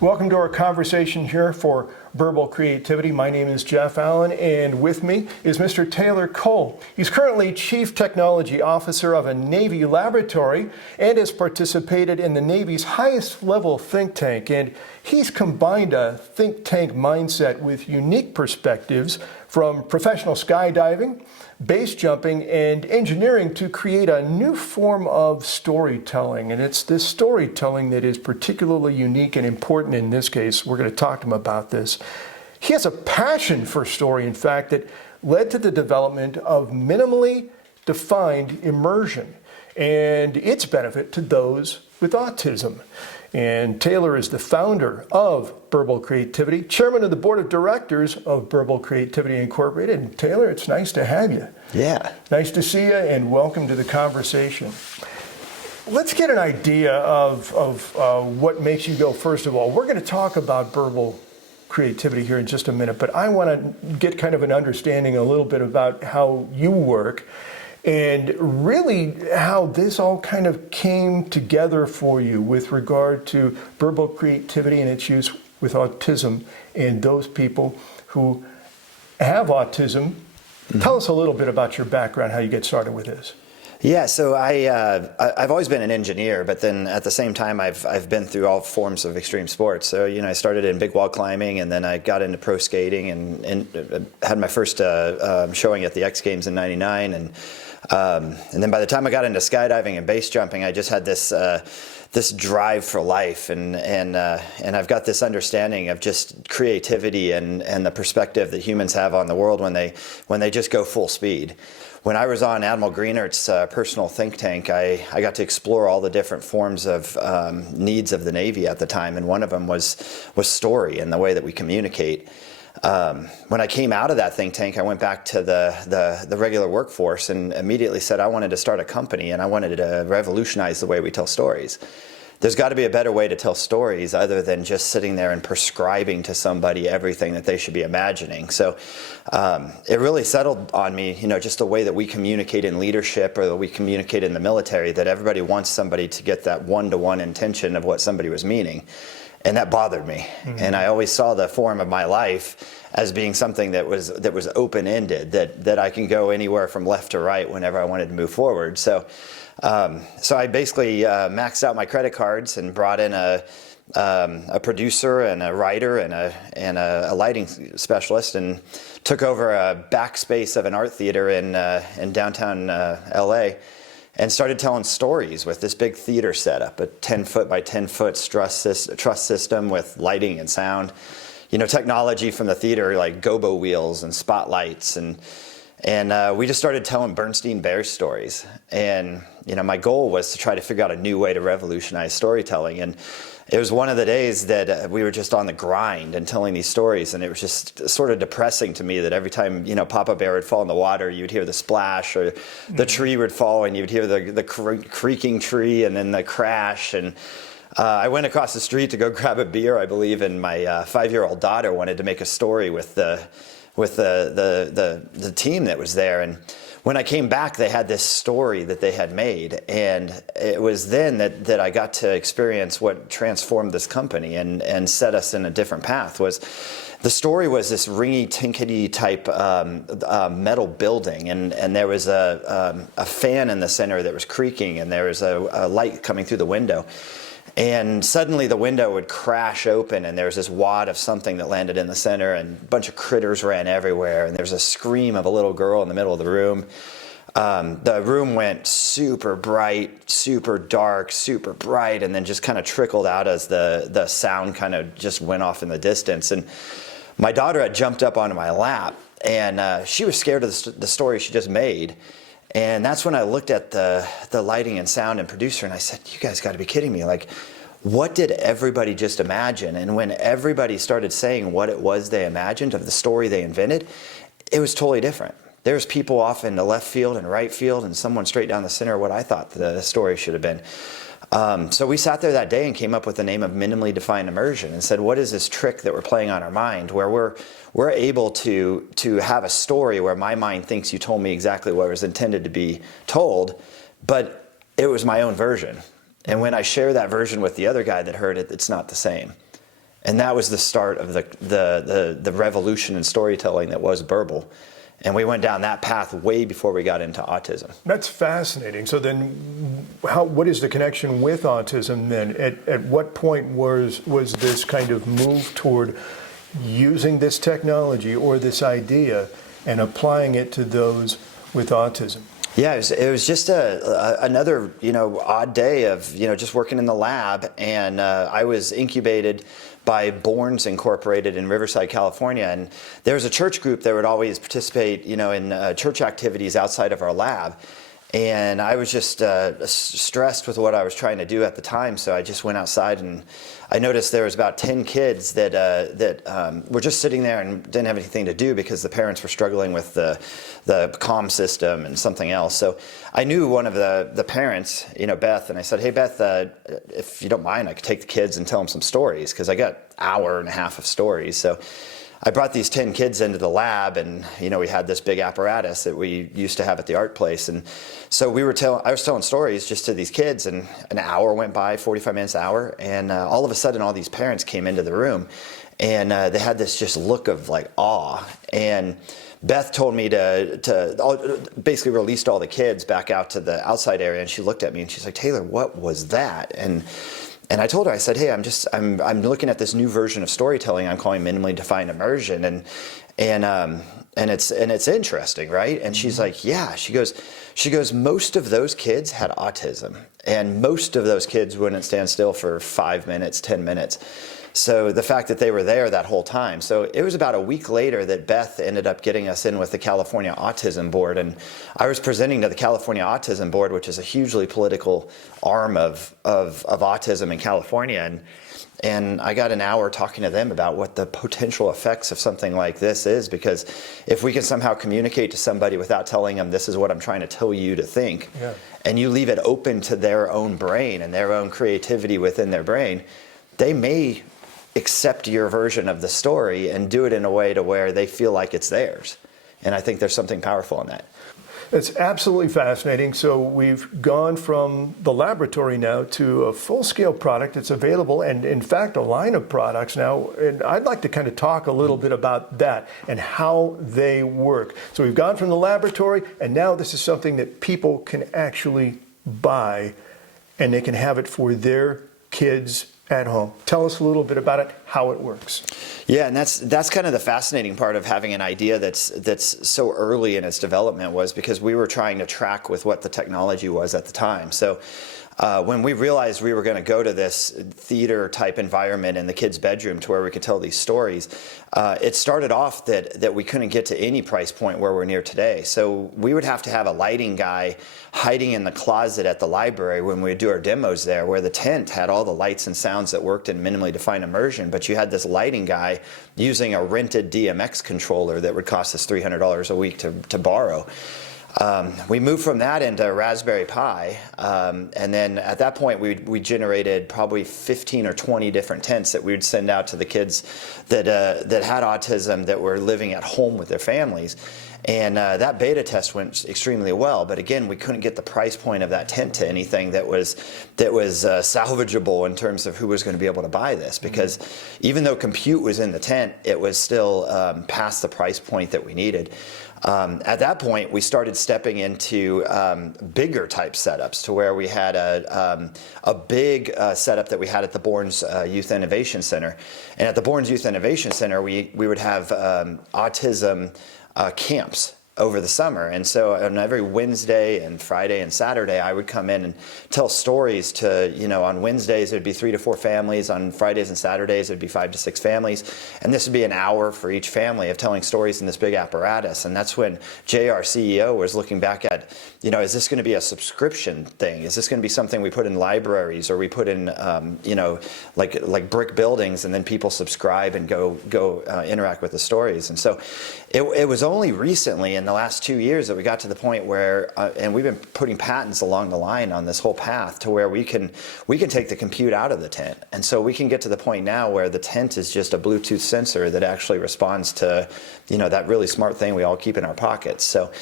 Welcome to our conversation here for Burble Creativity. My name is Jeff Allen, and with me is Mr. Taylor Cole. He's currently Chief Technology Officer of a Navy laboratory and has participated in the Navy's highest level think tank. And he's combined a think tank mindset with unique perspectives from professional skydiving, base jumping, and engineering to create a new form of storytelling. And it's this storytelling that is particularly unique and important in this case. We're going to talk to him about this. He has a passion for story, in fact, that led to the development of minimally defined immersion and its benefit to those with autism. And Taylor is the founder of Burble Creativity, chairman of the board of directors of Burble Creativity Incorporated. And Taylor, it's nice to have you. Yeah. Nice to see you, and welcome to the conversation. Let's get an idea of what makes you go, first of all. We're going to talk about Burble Creativity here in just a minute, but I want to get kind of an understanding a little bit about how you work and really how this all kind of came together for you with regard to Burble Creativity and its use with autism and those people who have autism. Mm-hmm. Tell us a little bit about your background, how you get started with this. Yeah, so I've always been an engineer, but then at the same time I've been through all forms of extreme sports. So I started in big wall climbing, and then I got into pro skating, and had my first showing at the X Games in '99, and then by the time I got into skydiving and base jumping, I just had this drive for life, and I've got this understanding of just creativity and the perspective that humans have on the world when they just go full speed. When I was on Admiral Greenert's personal think tank, I got to explore all the different forms of needs of the Navy at the time, and one of them was story and the way that we communicate. When I came out of that think tank, I went back to the regular workforce and immediately said I wanted to start a company, and I wanted to revolutionize the way we tell stories. There's got to be a better way to tell stories other than just sitting there and prescribing to somebody everything that they should be imagining. So it really settled on me, just the way that we communicate in leadership or that we communicate in the military, that everybody wants somebody to get that one-to-one intention of what somebody was meaning. And that bothered me. Mm-hmm. And I always saw the form of my life as being something that was open-ended, that I can go anywhere from left to right whenever I wanted to move forward. So I basically maxed out my credit cards and brought in a producer and a writer and a lighting specialist, and took over a backspace of an art theater in downtown LA. And started telling stories with this big theater setup, a 10-foot by 10-foot truss system with lighting and sound. Technology from the theater like gobo wheels and spotlights, and we just started telling Bernstein Bears stories. And my goal was to try to figure out a new way to revolutionize storytelling. And it was one of the days that we were just on the grind and telling these stories, and it was just sort of depressing to me that every time Papa Bear would fall in the water, you'd hear the splash, or the tree would fall and you'd hear the creaking tree and then the crash. And I went across the street to go grab a beer, I believe, and my 5-year-old daughter wanted to make a story with the team that was there. And when I came back, they had this story that they had made, and it was then that I got to experience what transformed this company and set us in a different path. Was the story was this ringy-tinkety type metal building, and there was a fan in the center that was creaking, and there was a light coming through the window. And suddenly the window would crash open, and there was this wad of something that landed in the center, and a bunch of critters ran everywhere, and there was a scream of a little girl in the middle of the room. The room went super bright, super dark, super bright, and then just kind of trickled out as the sound kind of just went off in the distance. And my daughter had jumped up onto my lap, and she was scared of the story she just made. And that's when I looked at the lighting and sound and producer, and I said, you guys got to be kidding me. Like, what did everybody just imagine? And when everybody started saying what it was they imagined of the story they invented, it was totally different. There's people off in the left field and right field, and someone straight down the center of what I thought the story should have been. So we sat there that day and came up with the name of minimally defined immersion, and said, what is this trick that we're playing on our mind where we're able to have a story where my mind thinks you told me exactly what was intended to be told, but it was my own version. And when I share that version with the other guy that heard it, it's not the same. And that was the start of the revolution in storytelling that was Burble. And we went down that path way before we got into autism. That's fascinating. So then, what is the connection with autism then? At what point was this kind of move toward using this technology or this idea and applying it to those with autism? Yeah, it was just another odd day of just working in the lab, and I was incubated by Borns Incorporated in Riverside, California, and there was a church group that would always participate in church activities outside of our lab. And I was just stressed with what I was trying to do at the time, so I just went outside and I noticed there was about 10 kids that were just sitting there and didn't have anything to do because the parents were struggling with the comm system and something else. So I knew one of the parents, Beth, and I said, "Hey, Beth, if you don't mind, I could take the kids and tell them some stories because I got an hour and a half of stories." So I brought these 10 kids into the lab, and we had this big apparatus that we used to have at the art place, and so I was telling stories just to these kids, and an hour went by, 45 minutes, an hour, and all of a sudden all these parents came into the room, and they had this just look of like awe. And Beth told me to basically released all the kids back out to the outside area, and she looked at me and she's like, "Taylor, what was that?" And I told her, I said, "Hey, I'm looking at this new version of storytelling I'm calling minimally defined immersion, and it's interesting, right?" And she's like, "Yeah." She goes, "Most of those kids had autism, and most of those kids wouldn't stand still for 5 minutes, 10 minutes." So the fact that they were there that whole time. So it was about a week later that Beth ended up getting us in with the California Autism Board. And I was presenting to the California Autism Board, which is a hugely political arm of autism in California. And I got an hour talking to them about what the potential effects of something like this is, because if we can somehow communicate to somebody without telling them this is what I'm trying to tell you to think, yeah, and you leave it open to their own brain and their own creativity within their brain, they may accept your version of the story and do it in a way to where they feel like it's theirs. And I think there's something powerful in that. It's absolutely fascinating. So we've gone from the laboratory now to a full-scale product. It's available, and in fact, a line of products now. And I'd like to kind of talk a little bit about that and how they work. So we've gone from the laboratory, and now this is something that people can actually buy, and they can have it for their kids at home. Tell us a little bit about it, how it works. Yeah, and that's kind of the fascinating part of having an idea that's so early in its development, was because we were trying to track with what the technology was at the time. So when we realized we were going to go to this theater type environment in the kids' bedroom to where we could tell these stories, it started off that we couldn't get to any price point where we're near today. So we would have to have a lighting guy hiding in the closet at the library when we would do our demos there, where the tent had all the lights and sounds that worked in minimally defined immersion, but you had this lighting guy using a rented DMX controller that would cost us $300 a week to borrow. We moved from that into Raspberry Pi, and then at that point we generated probably 15 or 20 different tents that we would send out to the kids that had autism that were living at home with their families. And that beta test went extremely well, but again, we couldn't get the price point of that tent to anything that was salvageable in terms of who was going to be able to buy this, because even though compute was in the tent, it was still past the price point that we needed. At that point, we started stepping into bigger type setups, to where we had a big setup that we had at the Borns Youth Innovation Center. And at the Borns Youth Innovation Center, we would have autism camps over the summer. And so on every Wednesday and Friday and Saturday, I would come in and tell stories to, on Wednesdays, it'd be 3 to 4 families. On Fridays and Saturdays, it'd be 5 to 6 families. And this would be an hour for each family of telling stories in this big apparatus. And that's when Jay, our CEO, was looking back at, is this going to be a subscription thing? Is this going to be something we put in libraries, or we put in, like brick buildings, and then people subscribe and go interact with the stories? And so it was only recently, in the last 2 years, that we got to the point where, and we've been putting patents along the line on this whole path, to where we can take the compute out of the tent. And so we can get to the point now where the tent is just a Bluetooth sensor that actually responds to, that really smart thing we all keep in our pockets. So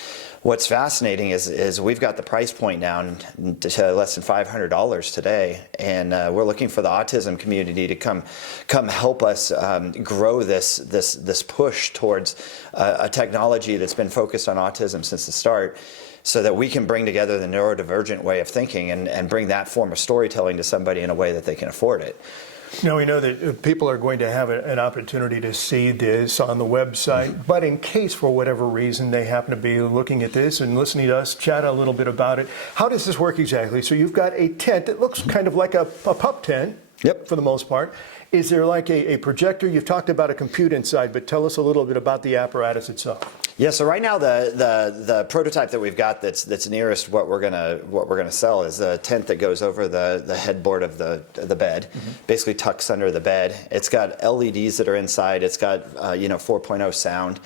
What's fascinating is we've got the price point down to less than $500 today, and we're looking for the autism community to come help us grow this push towards a technology that's been focused on autism since the start, so that we can bring together the neurodivergent way of thinking and bring that form of storytelling to somebody in a way that they can afford it. Now, we know that people are going to have an opportunity to see this on the website, but in case for whatever reason they happen to be looking at this and listening to us chat a little bit about it, how does this work exactly? So you've got a tent that looks kind of like a pup tent, yep, for the most part. Is there like a projector? You've talked about a computer inside, but tell us a little bit about the apparatus itself. Yeah, so right now the prototype that we've got that's nearest what we're gonna sell is a tent that goes over the headboard of the bed, basically tucks under the bed. It's got LEDs that are inside. It's got 4.0 sound,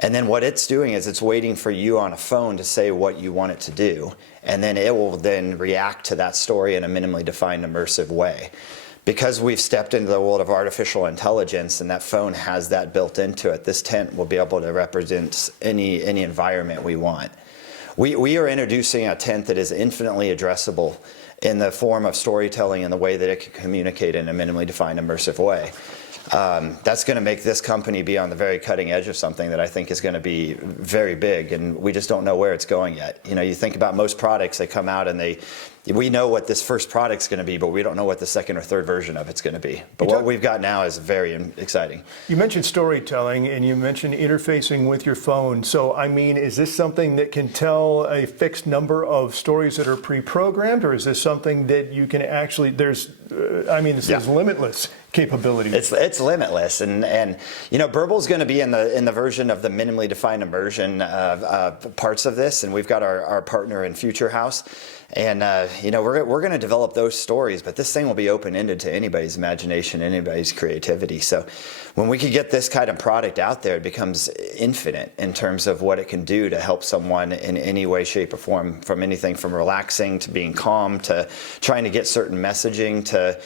and then what it's doing is it's waiting for you on a phone to say what you want it to do, and then it will then react to that story in a minimally defined immersive way. Because we've stepped into the world of artificial intelligence and that phone has that built into it, this tent will be able to represent any environment we want. We are introducing a tent that is infinitely addressable in the form of storytelling in the way that it can communicate in a minimally defined immersive way. That's going to make this company be on the very cutting edge of something that I think is going to be very big, and we just don't know where it's going yet. You think about most products, they come out and we know what this first product's going to be, but we don't know what the second or third version of it's going to be. But what we've got now is very exciting. You mentioned storytelling and you mentioned interfacing with your phone. So, I mean, is this something that can tell a fixed number of stories that are pre-programmed, or is this something that you can actually, there's limitless capability. It's limitless, and Burble's going to be in the version of the minimally defined immersion parts of this, and we've got our partner in Future House, and we're going to develop those stories, but this thing will be open-ended to anybody's imagination, anybody's creativity. So when we can get this kind of product out there, it becomes infinite in terms of what it can do to help someone in any way, shape, or form, from anything from relaxing to being calm to trying to get certain messaging to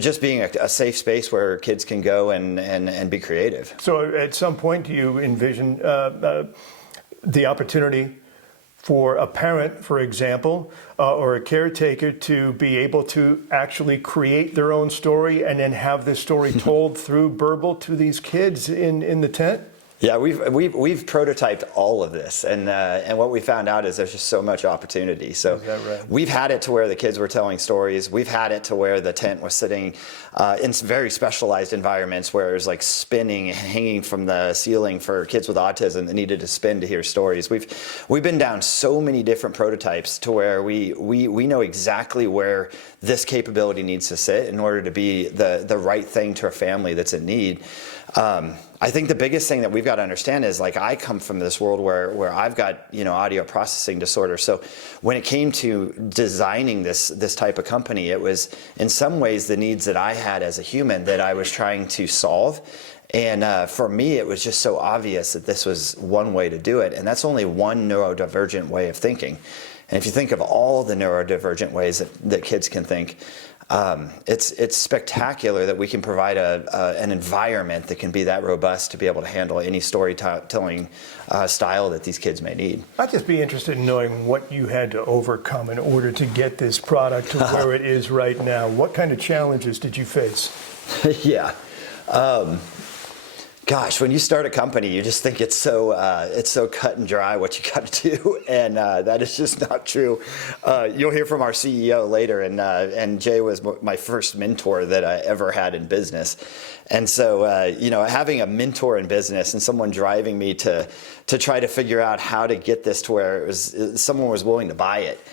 just being a safe space where kids can go and be creative. So at some point, do you envision the opportunity for a parent, for example, or a caretaker to be able to actually create their own story and then have this story told through Burble to these kids in the tent? Yeah, we've prototyped all of this, and what we found out is there's just so much opportunity. So right? We've had it to where the kids were telling stories. We've had it to where the tent was sitting in very specialized environments where it was like spinning, hanging from the ceiling for kids with autism that needed to spin to hear stories. We've been down so many different prototypes to where we know exactly where this capability needs to sit in order to be the right thing to a family that's in need. I think the biggest thing that we've got to understand is, like, I come from this world where I've got audio processing disorder. So when it came to designing this type of company, it was in some ways the needs that I had as a human that I was trying to solve. And for me, it was just so obvious that this was one way to do it, and that's only one neurodivergent way of thinking. And if you think of all the neurodivergent ways that kids can think, it's spectacular that we can provide an environment that can be that robust to be able to handle any storytelling style that these kids may need. I'd just be interested in knowing what you had to overcome in order to get this product to where it is right now. What kind of challenges did you face? Yeah. Gosh, when you start a company, you just think it's so cut and dry what you got to do, and that is just not true. You'll hear from our CEO later, and Jay was my first mentor that I ever had in business, and so having a mentor in business and someone driving me to try to figure out how to get this to where someone was willing to buy it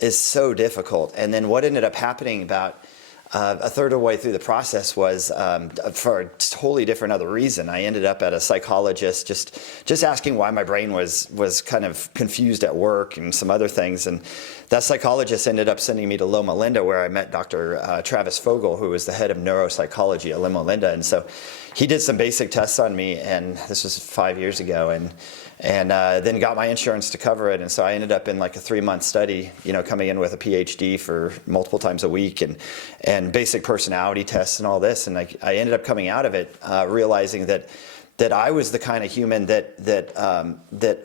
is so difficult. And then what ended up happening about a third of the way through the process was for a totally different other reason. I ended up at a psychologist just asking why my brain was kind of confused at work and some other things. And that psychologist ended up sending me to Loma Linda, where I met Dr. Travis Fogel, who was the head of neuropsychology at Loma Linda. And so he did some basic tests on me, and this was 5 years ago, and then got my insurance to cover it. And so I ended up in like a 3-month study, coming in with a PhD for multiple times a week and basic personality tests and all this. And I ended up coming out of it realizing that that I was the kind of human that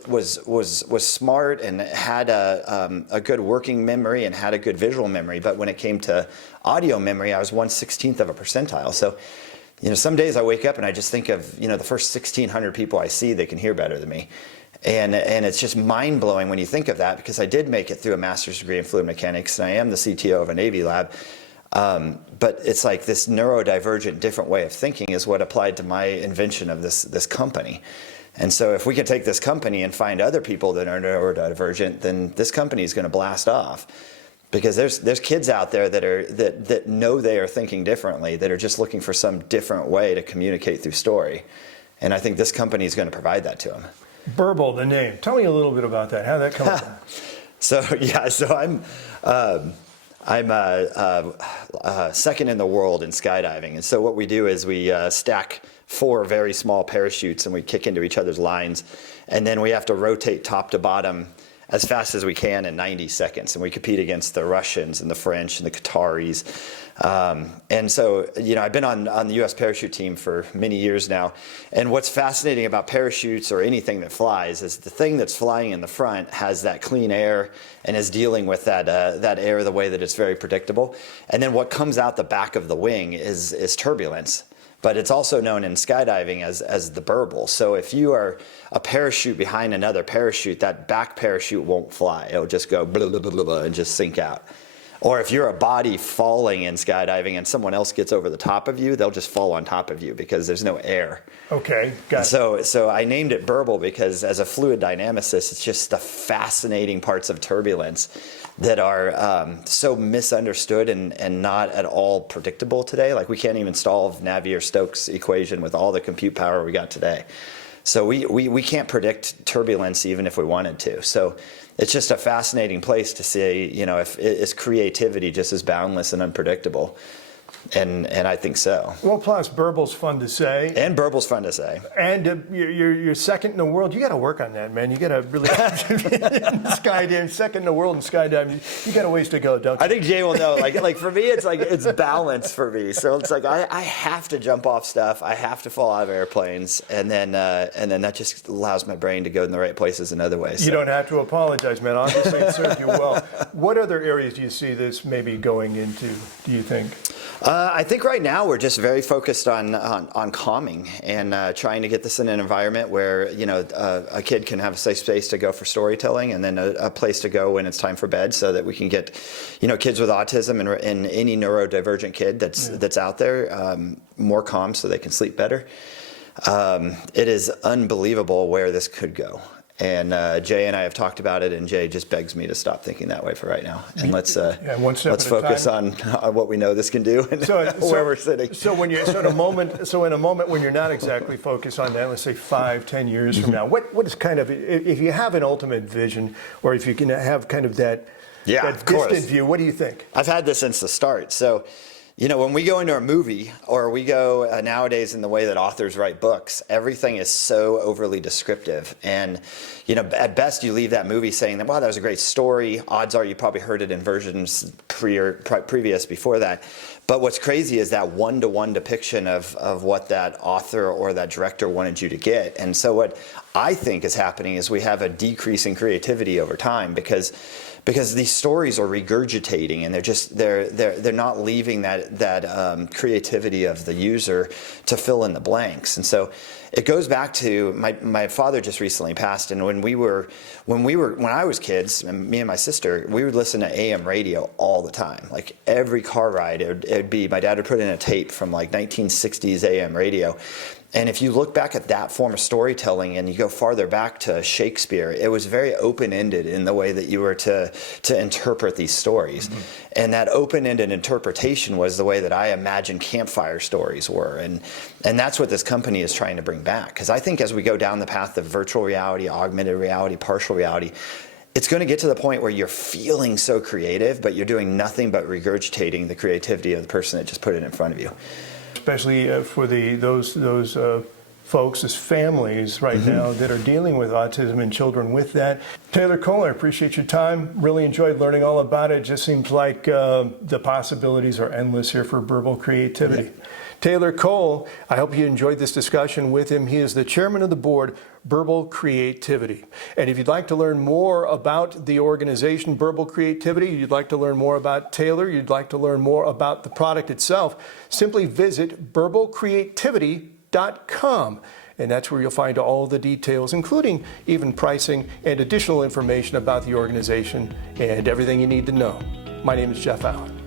was smart and had a good working memory and had a good visual memory. But when it came to audio memory, I was 1/16th of a percentile. So, some days I wake up and I just think of, the first 1,600 people I see that can hear better than me. And it's just mind-blowing when you think of that, because I did make it through a master's degree in fluid mechanics, and I am the CTO of a Navy lab. But it's like this neurodivergent, different way of thinking is what applied to my invention of this company. And so if we can take this company and find other people that are neurodivergent, then this company is going to blast off. Because there's kids out there that know they are thinking differently, that are just looking for some different way to communicate through story. And I think this company is going to provide that to them. Burble, the name. Tell me a little bit about that. How did that come about? So I'm second in the world in skydiving. And so what we do is we stack 4 very small parachutes and we kick into each other's lines. And then we have to rotate top to bottom as fast as we can in 90 seconds. And we compete against the Russians and the French and the Qataris. And so, I've been on the U.S. parachute team for many years now. And what's fascinating about parachutes or anything that flies is the thing that's flying in the front has that clean air and is dealing with that air the way that it's very predictable. And then what comes out the back of the wing is turbulence. But it's also known in skydiving as the burble. So if you are a parachute behind another parachute, that back parachute won't fly. It'll just go blah, blah, blah, blah, blah, and just sink out. Or if you're a body falling in skydiving and someone else gets over the top of you, they'll just fall on top of you because there's no air. Okay, got it. So I named it Burble because as a fluid dynamicist, it's just the fascinating parts of turbulence that are so misunderstood and not at all predictable today. Like we can't even solve Navier-Stokes equation with all the compute power we got today. So we can't predict turbulence even if we wanted to. So it's just a fascinating place to see, if is creativity just as boundless and unpredictable. And I think so. Well, plus Burble's fun to say. And Burble's fun to say. And you're second in the world. You got to work on that, man. You got to really skydiving, second in the world in skydiving. You got a ways to go, don't you? I think Jay will know. Like for me, it's balance for me. So it's like I have to jump off stuff. I have to fall out of airplanes, and then that just allows my brain to go in the right places in other ways. You don't have to apologize, man. Obviously, it served you well. What other areas do you see this maybe going into? Do you think? I think right now we're just very focused on calming and trying to get this in an environment where a kid can have a safe space to go for storytelling, and then a place to go when it's time for bed, so that we can get kids with autism and any neurodivergent kid that's out there more calm so they can sleep better. It is unbelievable where this could go. And Jay and I have talked about it, and Jay just begs me to stop thinking that way for right now. And let's focus on what we know this can do and where we're sitting. So in a moment when you're not exactly focused on that, let's say 5-10 years from now, what is kind of, if you have an ultimate vision, or if you can have kind of that distant view, what do you think? I've had this since the start. So, when we go into a movie, or we go nowadays in the way that authors write books, everything is so overly descriptive. And, at best you leave that movie saying that, wow, that was a great story. Odds are you probably heard it in versions previous before that. But what's crazy is that one-to-one depiction of what that author or that director wanted you to get. And so what I think is happening is we have a decrease in creativity over time because these stories are regurgitating, and they're not leaving that creativity of the user to fill in the blanks. And so it goes back to my father just recently passed, and when I was kids, and me and my sister, we would listen to AM radio all the time. Like every car ride, it'd be, my dad would put in a tape from like 1960s AM radio. And if you look back at that form of storytelling and you go farther back to Shakespeare, it was very open-ended in the way that you were to interpret these stories. Mm-hmm. And that open-ended interpretation was the way that I imagine campfire stories were. And that's what this company is trying to bring back. Because I think as we go down the path of virtual reality, augmented reality, partial reality, it's going to get to the point where you're feeling so creative, but you're doing nothing but regurgitating the creativity of the person that just put it in front of you. Especially for those folks as families right now that are dealing with autism and children with that. Taylor Cole, I appreciate your time. Really enjoyed learning all about it. It just seems like the possibilities are endless here for Burble Creativity. Yeah. Taylor Cole, I hope you enjoyed this discussion with him. He is the chairman of the board, Burble Creativity. And if you'd like to learn more about the organization, Burble Creativity, you'd like to learn more about Taylor, you'd like to learn more about the product itself, simply visit burblecreativity.com. And that's where you'll find all the details, including even pricing and additional information about the organization and everything you need to know. My name is Jeff Allen.